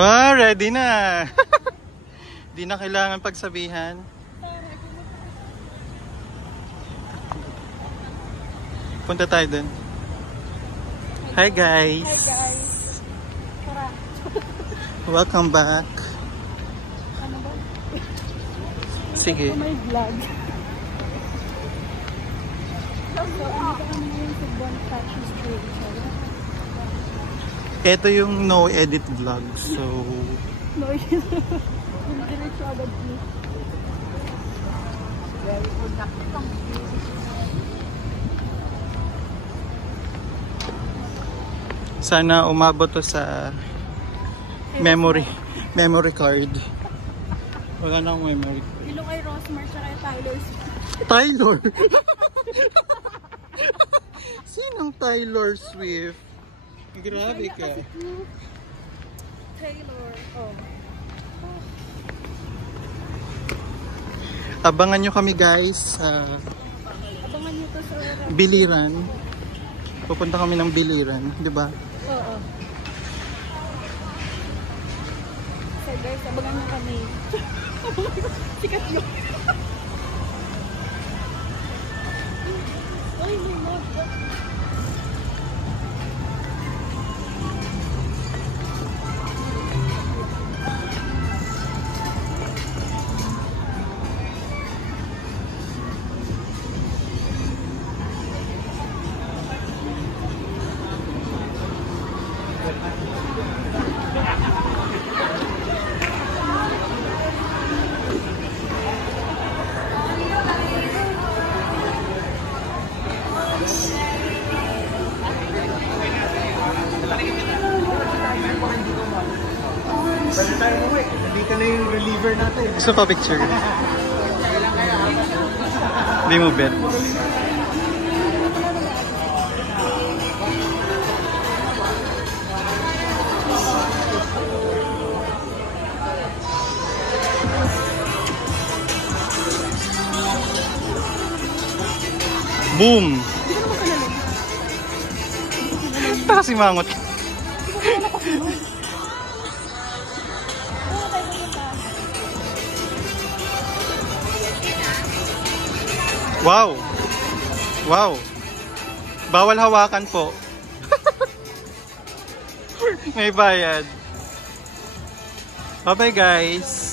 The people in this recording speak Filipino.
Ah, ready na. Di na kailangan pagsabihan. Punta tayo dun. Hi guys. Hi guys. Tara. Welcome back. Ano ba? Sige. May vlog. So, ano ba kami ngayon sa Bon Fashion Street? Ito yung no edit vlog. So, No, yun. Diretso agad niyo. sana umabot to sa memory card. Wala na akong memory card. Ilong kay Rosmar siya kay Tyler Swift. Tyler? Sinong Tyler Swift? Grabe ka. Taylor. Oh. Abangan nyo kami guys sa Abangan niyo to sa Biliran. Pupunta kami ng Biliran, di ba? Oo. So guys, abangan niyo kami. Sikat yun. Ay, my God. Nandito na yung reliever natin. Gusto pa picture? Hindi mo bet. Boom! Kasi mangot. Wow! Wow! Bawal hawakan po. May bayad. Bye-bye guys!